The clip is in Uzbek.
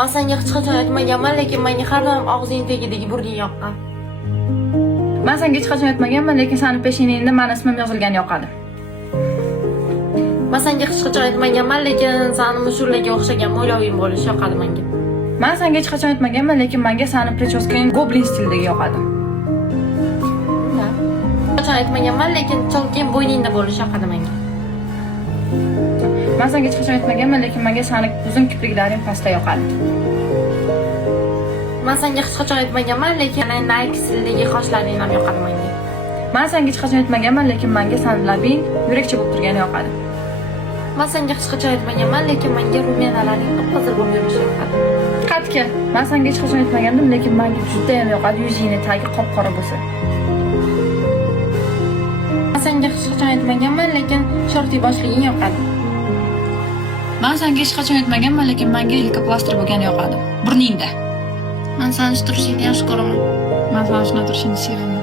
Men senga hech qachon aytmaganman, lekin menga har doim og'zing tagidagi burning yoqqan. Men senga hech qachon aytmaganman, lekin seni peshiningda meni ismim yozilgani yoqadi. Men senga hech qachon aytmaganman, lekin seni mushurlarga o'xshagan mo'yloving bo'lishi yoqadi menga. Men senga hech qachon aytmaganman, lekin menga seni prichoskang goblin stilidagi yoqadi. Hech qachon aytmaganman, lekin cholkin bo'yningda bo'lishi yoqadi menga. Men senga hech qachon aytmaganman, lekin menga seni uzun kipriklaring pastda yoqadi. Men senga hech qachon aytmaganman, lekin Nike stilidagi qoshlaring ham yoqadi menga. Men senga hech qachon aytmaganman, lekin menga seni labing yurakcha bo'lib turgani yoqadi. Men senga hech qachon aytmaganman, lekin menga rumenalaring qip-qizil bo'lib yurishi yoqadi. Qatga, men senga hech qachon aytmagandim, lekin menga juda ham yoqadi yuzingning tagi qop-qora bo'lsa. Men senga hech qachon aytmaganman, lekin shorti boshliging yoqadi. Men senga hech qachon aytmaganman, lekin menga likoplaster bo'lgani yoqadi. Burningda. Men seni turishingni yaxshi ko'raman. Men seni turishingni sevaman.